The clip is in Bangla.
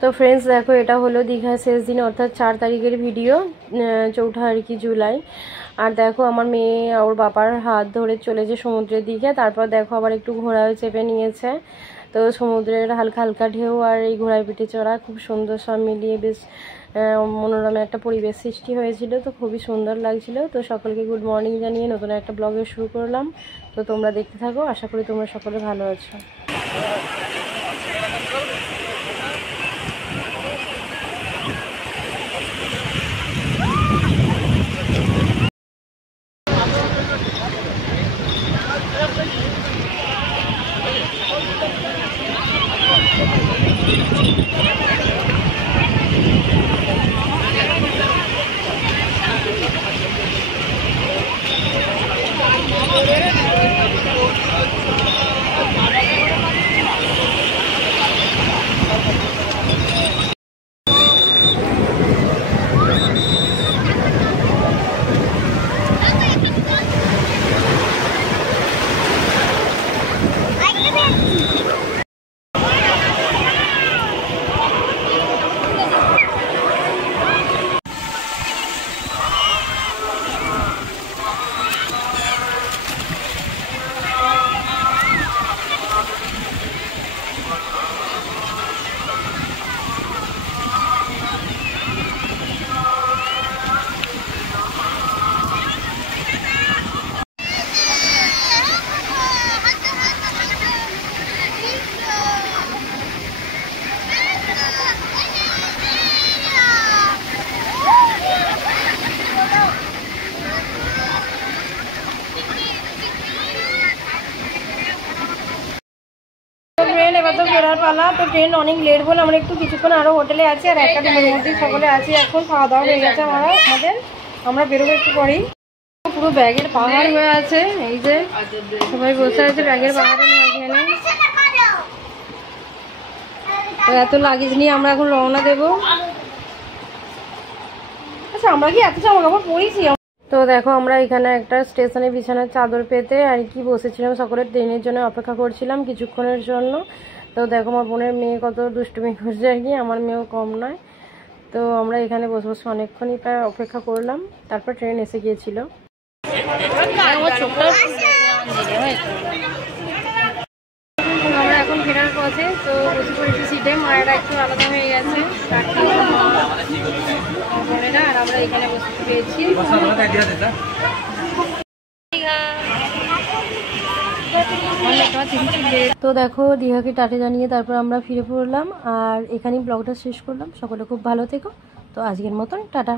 তো ফ্রেন্ডস দেখো, এটা হলো দীঘার শেষ দিন অর্থাৎ 4 তারিখের ভিডিও, 4 জুলাই। আর দেখো আমার মেয়ে ওর বাবার হাত ধরে চলেছে সমুদ্রের দিকে। তারপর দেখো আবার একটু ঘোড়ায় চেপে নিয়েছে। তো সমুদ্রের হালকা হালকা ঢেউ আর এই ঘোড়ায় পিঠে চড়া খুব সুন্দর, সব মিলিয়ে বেশ মনোরম একটা পরিবেশ সৃষ্টি হয়েছিল। তো খুবই সুন্দর লাগছিল। তো সকলকে গুড মর্নিং জানিয়ে নতুন একটা ব্লগে শুরু করলাম। তো তোমরা দেখতে থাকো, আশা করি তোমরা সকলে ভালো আছো। এবার তো ফেরার পালা। তো ট্রেন অনেক লেট বলে আমরা একটু কিছুক্ষণ আরো হোটেলে আছি, আর একটা দিনের মধ্যেই সকলে আছি। এখন খাওয়া দাওয়া হয়ে গেছে আমাদের, আমরা বেরোবো একটু পরেই। পুরো ব্যাগের পাহাড় হয়ে আছে, এই যে সবাই বসে আছে ব্যাগের পাহাড়ের মাঝখানে। তো এত লাগেজ নিয়ে আমরা এখন রওনা দেবো। আচ্ছা, আমরা কি এত জামা কাপড় পরেছি? তো দেখো আমরা এখানে একটা স্টেশনে বিছানার চাদর পেতে আর কি বসেছিলাম, সকলে ট্রেনের জন্য অপেক্ষা করছিলাম কিছুক্ষণের জন্য। তো দেখো আমার বোনের মেয়ে কত দুষ্টুমি করছে আর কি, আমার মেয়েও কম নয়। তো আমরা এখানে বসে বসে অনেকক্ষণই প্রায় অপেক্ষা করলাম, তারপর ট্রেন এসে গিয়েছিল। আমরা এখন ফেরার পথে, তো বসে পড়েছি সিটে। মায়েরা একটু আলাদা হয়ে গেছে বোনেরা, আর আমরা এখানে বসে পেয়েছি। তো দেখো দীঘাকে টাটা জানিয়ে তারপর আমরা ফিরে পড়লাম, আর এখানেই ব্লগটা শেষ করলাম। সকলে খুব ভালো থেকো। তো আজকের মতন টাটা।